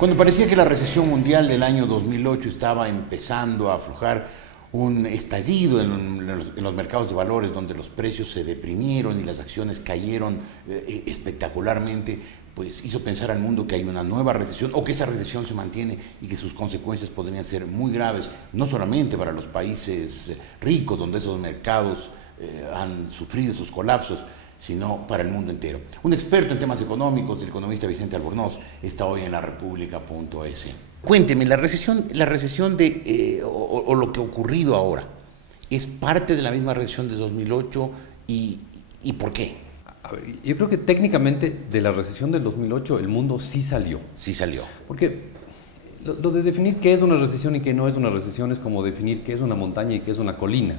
Cuando parecía que la recesión mundial del año 2008 estaba empezando a aflojar, un estallido en los mercados de valores donde los precios se deprimieron y las acciones cayeron espectacularmente, pues hizo pensar al mundo que hay una nueva recesión o que esa recesión se mantiene y que sus consecuencias podrían ser muy graves, no solamente para los países ricos donde esos mercados han sufrido esos colapsos, sino para el mundo entero. Un experto en temas económicos, el economista Vicente Albornoz, está hoy en laRepública.es. Cuénteme, la recesión o lo que ha ocurrido ahora, ¿es parte de la misma recesión de 2008 y por qué? A ver, yo creo que técnicamente de la recesión del 2008 el mundo sí salió. Sí salió. Porque lo de definir qué es una recesión y qué no es una recesión es como definir qué es una montaña y qué es una colina.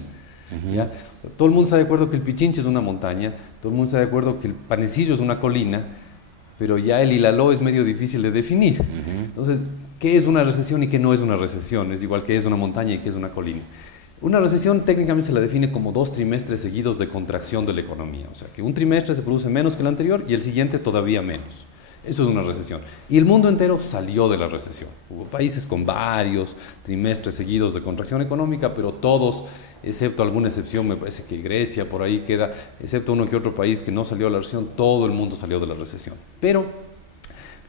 ¿Ya? Todo el mundo está de acuerdo que el Pichinche es una montaña, todo el mundo está de acuerdo que el Panecillo es una colina, pero ya el Ilaló es medio difícil de definir. Entonces, ¿qué es una recesión y qué no es una recesión? Es igual que es una montaña y qué es una colina. Una recesión técnicamente se la define como 2 trimestres seguidos de contracción de la economía. O sea, que un trimestre se produce menos que el anterior y el siguiente todavía menos. Eso es una recesión. Y el mundo entero salió de la recesión. Hubo países con varios trimestres seguidos de contracción económica, pero todos, excepto alguna excepción, me parece que Grecia por ahí queda, excepto uno que otro país que no salió de la recesión, todo el mundo salió de la recesión. Pero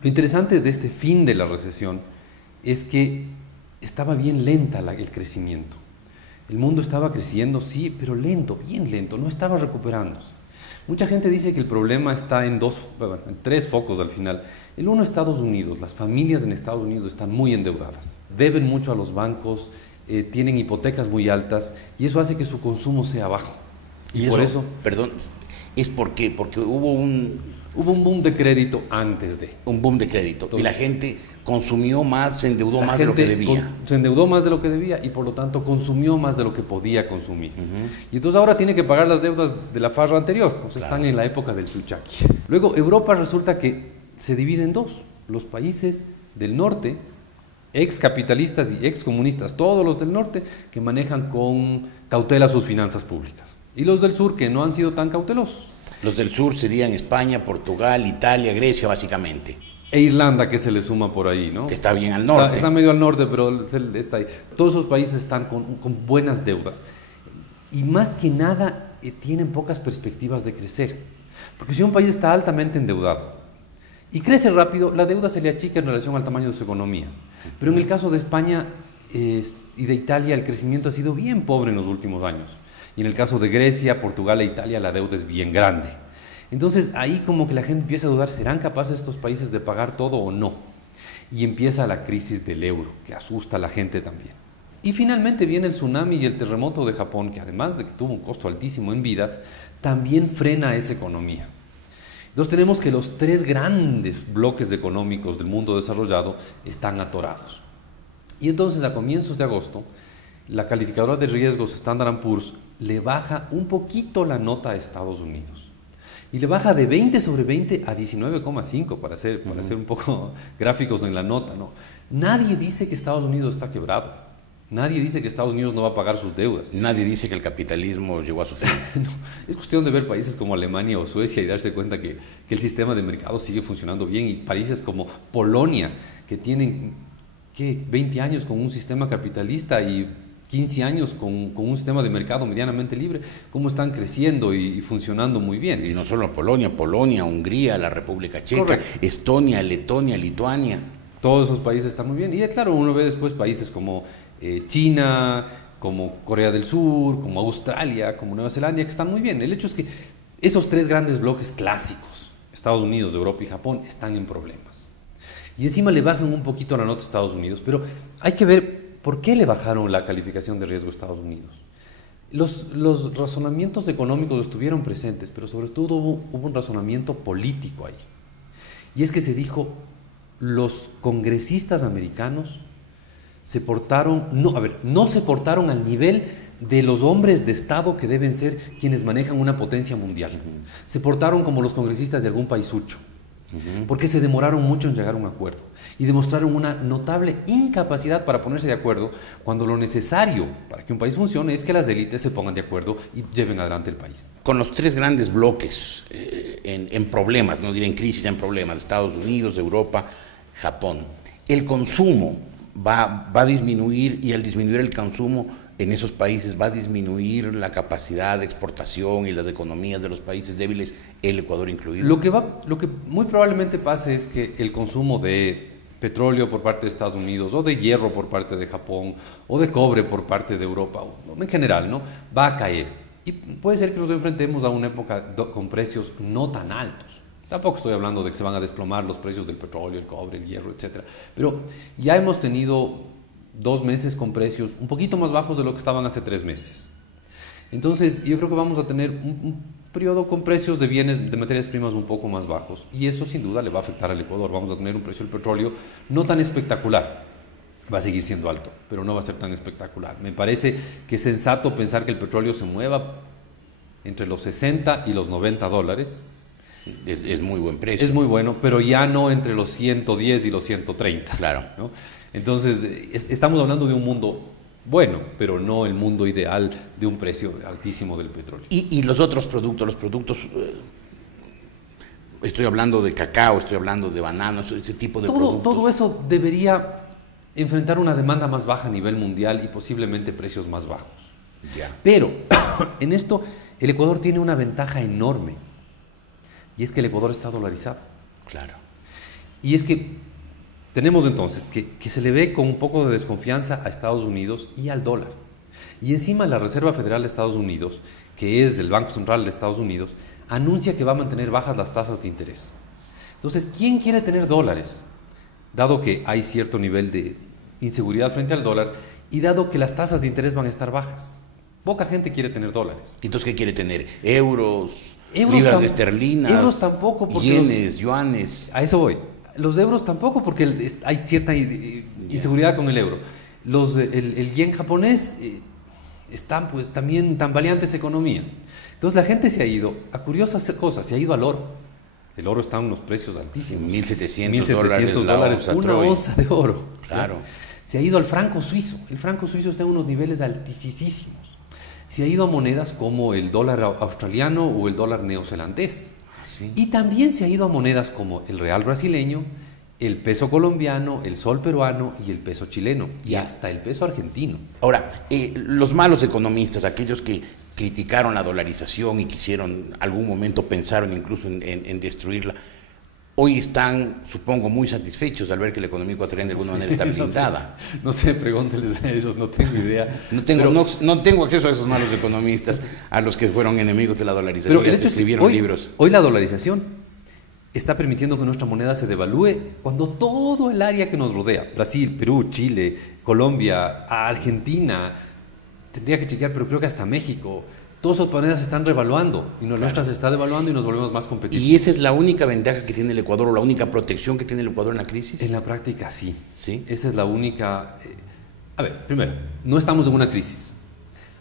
lo interesante de este fin de la recesión es que estaba bien lenta el crecimiento. El mundo estaba creciendo, sí, pero lento, bien lento, no estaba recuperándose. Mucha gente dice que el problema está en 3 focos al final. El uno, Estados Unidos. Las familias en Estados Unidos están muy endeudadas, deben mucho a los bancos, tienen hipotecas muy altas y eso hace que su consumo sea bajo. Y por eso, perdón, es porque hubo un boom de crédito antes de. Un boom de crédito. Entonces, y la gente consumió más, se endeudó más de lo que debía. Se endeudó más de lo que debía y por lo tanto consumió más de lo que podía consumir. Y entonces ahora tiene que pagar las deudas de la farra anterior. O sea, están en la época del chuchaqui. Luego Europa resulta que se divide en 2. Los países del norte, ex capitalistas y ex comunistas, todos los del norte que manejan con cautela sus finanzas públicas. Y los del sur que no han sido tan cautelosos. Los del sur serían España, Portugal, Italia, Grecia, básicamente. E Irlanda, que se le suma por ahí, ¿no? Que está bien al norte. Está medio al norte, pero está ahí. Todos esos países están con buenas deudas. Y más que nada, tienen pocas perspectivas de crecer. Porque si un país está altamente endeudado y crece rápido, la deuda se le achica en relación al tamaño de su economía. Pero en el caso de España y de Italia, el crecimiento ha sido bien pobre en los últimos años. Y en el caso de Grecia, Portugal e Italia, la deuda es bien grande. Entonces ahí como que la gente empieza a dudar, ¿serán capaces estos países de pagar todo o no? Y empieza la crisis del euro, que asusta a la gente también. Y finalmente viene el tsunami y el terremoto de Japón, que además de que tuvo un costo altísimo en vidas, también frena esa economía. Entonces tenemos que los 3 grandes bloques económicos del mundo desarrollado están atorados. Y entonces a comienzos de agosto, la calificadora de riesgos Standard & Poor's le baja un poquito la nota a Estados Unidos. Y le baja de 20 sobre 20 a 19,5 para ser un poco gráficos en la nota, ¿no? Nadie dice que Estados Unidos está quebrado. Nadie dice que Estados Unidos no va a pagar sus deudas. Nadie dice que el capitalismo llegó a su fin. No, es cuestión de ver países como Alemania o Suecia y darse cuenta que el sistema de mercado sigue funcionando bien. Y países como Polonia, que tienen 20 años con un sistema capitalista y 15 años con un sistema de mercado medianamente libre, cómo están creciendo y funcionando muy bien. Y no solo Polonia, Hungría, la República Checa, correcto, Estonia, Letonia, Lituania. Todos esos países están muy bien. Y claro, uno ve después países como China, como Corea del Sur, como Australia, como Nueva Zelanda, que están muy bien. El hecho es que esos 3 grandes bloques clásicos, Estados Unidos, Europa y Japón, están en problemas. Y encima le bajan un poquito la nota a Estados Unidos, pero hay que ver ¿por qué le bajaron la calificación de riesgo a Estados Unidos? Los razonamientos económicos estuvieron presentes, pero sobre todo hubo un razonamiento político ahí. Y es que se dijo, los congresistas americanos no se portaron al nivel de los hombres de Estado que deben ser quienes manejan una potencia mundial. Se portaron como los congresistas de algún paisucho. Porque se demoraron mucho en llegar a un acuerdo y demostraron una notable incapacidad para ponerse de acuerdo cuando lo necesario para que un país funcione es que las élites se pongan de acuerdo y lleven adelante el país. Con los 3 grandes bloques en problemas, no diré en crisis, en problemas, Estados Unidos, Europa, Japón, el consumo va a disminuir, y al disminuir el consumo en esos países va a disminuir la capacidad de exportación y las economías de los países débiles, el Ecuador incluido. Lo que muy probablemente pase es que el consumo de petróleo por parte de Estados Unidos, o de hierro por parte de Japón, o de cobre por parte de Europa, en general, ¿no?, va a caer. Y puede ser que nos enfrentemos a una época con precios no tan altos. Tampoco estoy hablando de que se van a desplomar los precios del petróleo, el cobre, el hierro, etc. Pero ya hemos tenido 2 meses con precios un poquito más bajos de lo que estaban hace 3 meses. Entonces, yo creo que vamos a tener un periodo con precios de bienes, de materias primas un poco más bajos. Y eso sin duda le va a afectar al Ecuador. Vamos a tener un precio del petróleo no tan espectacular. Va a seguir siendo alto, pero no va a ser tan espectacular. Me parece que es sensato pensar que el petróleo se mueva entre los 60 y los 90 dólares. Es muy buen precio. Es muy bueno, pero ya no entre los 110 y los 130. Claro. ¿No? Entonces, estamos hablando de un mundo bueno, pero no el mundo ideal de un precio altísimo del petróleo. Y los otros productos, estoy hablando de cacao, estoy hablando de bananos, ese tipo de productos. Todo eso debería enfrentar una demanda más baja a nivel mundial y posiblemente precios más bajos. Ya. Pero en esto el Ecuador tiene una ventaja enorme, y es que el Ecuador está dolarizado. Claro. Y es que tenemos entonces que se le ve con un poco de desconfianza a Estados Unidos y al dólar. Y encima la Reserva Federal de Estados Unidos, que es del Banco Central de Estados Unidos, anuncia que va a mantener bajas las tasas de interés. Entonces, ¿quién quiere tener dólares? Dado que hay cierto nivel de inseguridad frente al dólar y dado que las tasas de interés van a estar bajas. Poca gente quiere tener dólares. Entonces, ¿qué quiere tener? Euros libras esterlinas, euros tampoco, porque yenes, yuanes. A eso voy. Los euros tampoco, porque hay cierta inseguridad con el euro. El yen japonés están pues también tambaleante esa economía. Entonces la gente se ha ido a curiosas cosas, se ha ido al oro. El oro está en unos precios altísimos. $1,700 una onza de oro. Claro. Se ha ido al franco suizo. El franco suizo está en unos niveles altísimos. Se ha ido a monedas como el dólar australiano o el dólar neozelandés. ¿Sí? Y también se ha ido a monedas como el real brasileño, el peso colombiano, el sol peruano y el peso chileno, y hasta el peso argentino. Ahora, los malos economistas, aquellos que criticaron la dolarización y quisieron, algún momento pensaron incluso en destruirla, hoy están, supongo, muy satisfechos al ver que la economía ecuatoriana de alguna manera está blindada. No sé, pregúnteles a ellos, no tengo idea. No tengo acceso a esos malos economistas, a los que fueron enemigos de la dolarización y que escribieron libros. Hoy la dolarización está permitiendo que nuestra moneda se devalúe cuando todo el área que nos rodea, Brasil, Perú, Chile, Colombia, Argentina, tendría que chequear, pero creo que hasta México, todas esas monedas se están revaluando y nuestra se está devaluando y nos volvemos más competitivos. ¿Y esa es la única ventaja que tiene el Ecuador o la única protección que tiene el Ecuador en la crisis? En la práctica sí. ¿Sí? Esa es la única... A ver, primero, no estamos en una crisis.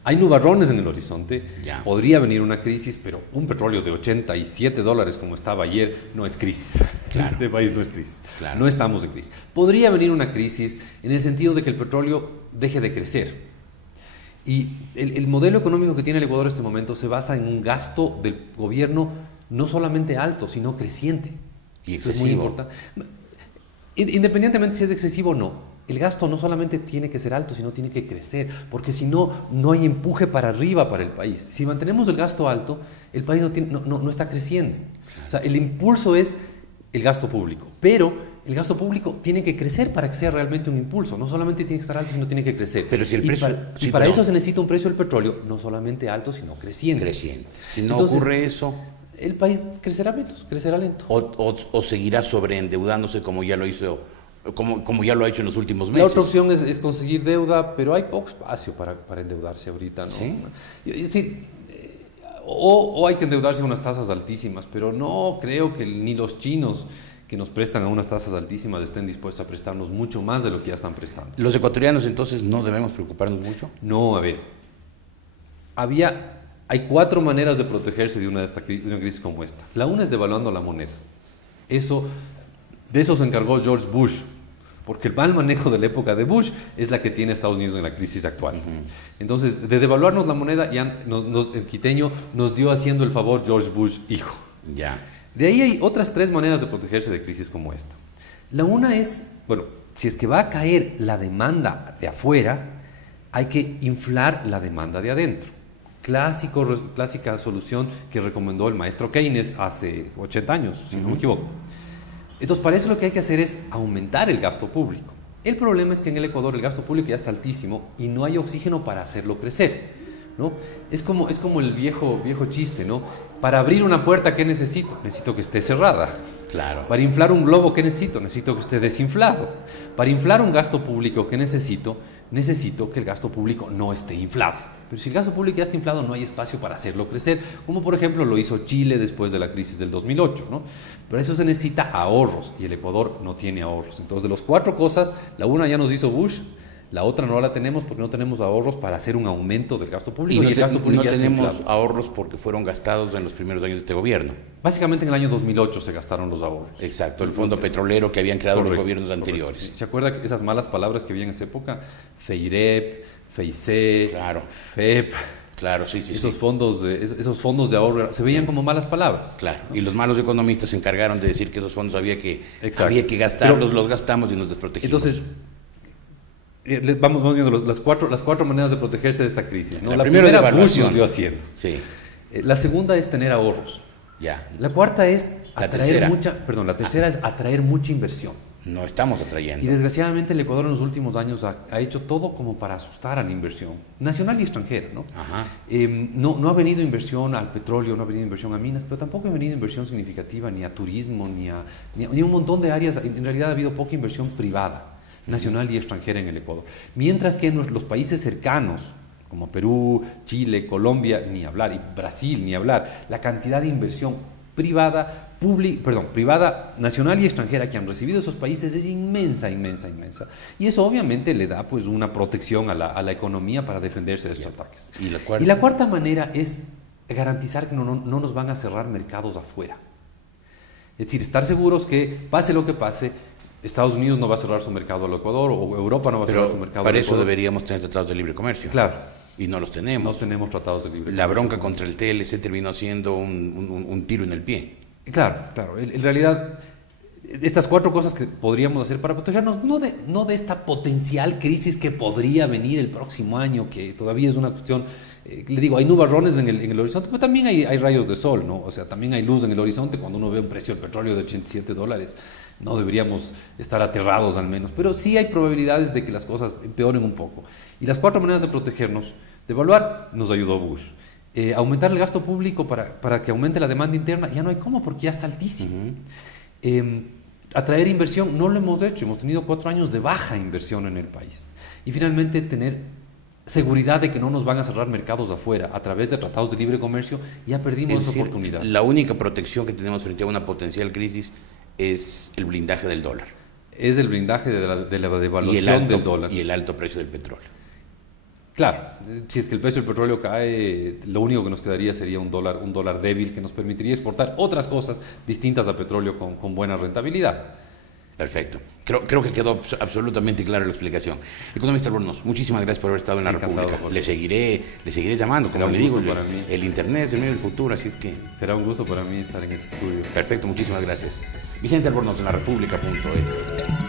Hay nubarrones en el horizonte, Ya. Podría venir una crisis, pero un petróleo de $87 como estaba ayer no es crisis. Claro. En este país no es crisis. Claro. No estamos en crisis. Podría venir una crisis en el sentido de que el petróleo deje de crecer. Y el modelo económico que tiene el Ecuador en este momento se basa en un gasto del gobierno no solamente alto, sino creciente. Y eso es muy importante. Independientemente si es excesivo o no, el gasto no solamente tiene que ser alto, sino tiene que crecer, porque si no, no hay empuje para arriba para el país. Si mantenemos el gasto alto, el país no está creciendo. O sea, el impulso es el gasto público, pero el gasto público tiene que crecer para que sea realmente un impulso. No solamente tiene que estar alto, sino tiene que crecer. Pero si el precio, para eso se necesita un precio del petróleo no solamente alto, sino creciente. Creciente. Si no Entonces, ocurre eso, el país crecerá menos, crecerá lento. O seguirá sobreendeudándose como ya lo hizo, como ya lo ha hecho en los últimos meses. La otra opción es conseguir deuda, pero hay poco espacio para endeudarse ahorita, ¿no? ¿Sí? Sí, o hay que endeudarse a unas tasas altísimas, pero no creo que ni los chinos que nos prestan a unas tasas altísimas estén dispuestos a prestarnos mucho más de lo que ya están prestando. ¿Los ecuatorianos entonces no debemos preocuparnos mucho? No, a ver, hay 4 maneras de protegerse de una crisis como esta. La una es devaluando la moneda. De eso se encargó George Bush, porque el mal manejo de la época de Bush es la que tiene Estados Unidos en la crisis actual. Entonces, de devaluarnos la moneda, ya el quiteño nos dio haciendo el favor George Bush hijo. Ya. De ahí hay otras 3 maneras de protegerse de crisis como esta. La una es, bueno, si es que va a caer la demanda de afuera, hay que inflar la demanda de adentro. Clásica solución que recomendó el maestro Keynes hace 80 años, si no me equivoco. Entonces, para eso lo que hay que hacer es aumentar el gasto público. El problema es que en el Ecuador el gasto público ya está altísimo y no hay oxígeno para hacerlo crecer, ¿no? Es como el viejo chiste, ¿no? Para abrir una puerta, ¿qué necesito? Necesito que esté cerrada. Claro. Para inflar un globo, ¿qué necesito? Necesito que esté desinflado. Para inflar un gasto público, ¿qué necesito? Necesito que el gasto público no esté inflado. Pero si el gasto público ya está inflado, no hay espacio para hacerlo crecer, como por ejemplo lo hizo Chile después de la crisis del 2008, ¿no? Pero eso se necesita ahorros, y el Ecuador no tiene ahorros. Entonces, de las 4 cosas, la una ya nos hizo Bush, la otra no la tenemos porque no tenemos ahorros para hacer un aumento del gasto público. Y el gasto público no ya está tenemos inflado. ahorros porque fueron gastados en los primeros años de este gobierno. Básicamente en el año 2008 se gastaron los ahorros. Exacto, el fondo petrolero que habían creado Correcto, los gobiernos correcto. anteriores. ¿Se acuerda que esas malas palabras que había en esa época? FEIREP, FEICE, Claro. FEP. Claro, sí. Esos fondos de ahorro se veían como malas palabras. Claro, y los malos economistas se encargaron de decir que esos fondos había que Pero gastarlos, los gastamos y nos desprotegimos. Entonces, vamos viendo las cuatro maneras de protegerse de esta crisis, ¿no? La primera primera, devaluación. Bush nos dio haciendo. Sí, La segunda es tener ahorros. ya. La cuarta es La tercera. la tercera es atraer mucha inversión. No estamos atrayendo. Y desgraciadamente el Ecuador en los últimos años ha hecho todo como para asustar a la inversión, nacional y extranjera, ¿no? Ajá. No ha venido inversión al petróleo, no ha venido inversión a minas, pero tampoco ha venido inversión significativa ni a turismo, ni a un montón de áreas. En realidad ha habido poca inversión privada, nacional y extranjera en el Ecuador. Mientras que en los países cercanos, como Perú, Chile, Colombia, ni hablar, y Brasil, ni hablar, la cantidad de inversión privada, nacional y extranjera que han recibido esos países es inmensa. Y eso obviamente le da pues una protección a la economía para defenderse de estos ataques. ¿Y la cuarta? Y la cuarta manera es garantizar que no nos van a cerrar mercados afuera. Es decir, estar seguros que pase lo que pase, Estados Unidos no va a cerrar su mercado al Ecuador, o Europa no va a cerrar su mercado al para Ecuador. eso deberíamos tener tratados de libre comercio. Claro. Y no los tenemos. No tenemos tratados de libre La comercio. bronca contra el TLC terminó siendo un tiro en el pie. Claro. En realidad, estas 4 cosas que podríamos hacer para protegernos, no de esta potencial crisis que podría venir el próximo año, que todavía es una cuestión, le digo, hay nubarrones en el horizonte, pero también hay rayos de sol, ¿no? O sea, también hay luz en el horizonte cuando uno ve un precio del petróleo de $87. No deberíamos estar aterrados al menos, pero sí hay probabilidades de que las cosas empeoren un poco. Y las 4 maneras de protegernos: devaluar, nos ayudó Bush. Aumentar el gasto público para que aumente la demanda interna, ya no hay cómo porque ya está altísimo. Atraer inversión, no lo hemos hecho, hemos tenido 4 años de baja inversión en el país. Y finalmente tener seguridad de que no nos van a cerrar mercados afuera a través de tratados de libre comercio. Ya perdimos esa oportunidad. La única protección que tenemos frente a una potencial crisis es el blindaje del dólar. Es el blindaje de la devaluación del dólar. Y el alto precio del petróleo. Claro, si es que el precio del petróleo cae, lo único que nos quedaría sería un dólar débil que nos permitiría exportar otras cosas distintas al petróleo con buena rentabilidad. Perfecto. Creo que quedó absolutamente clara la explicación. Economista Albornoz, muchísimas gracias por haber estado en la Encantado, República. Jorge. Le seguiré llamando, Será como un le digo, gusto para mí. el internet es el medio del futuro, así es que... Será un gusto para mí estar en este estudio. Perfecto, muchísimas gracias. Vicente Albornoz en la República.es.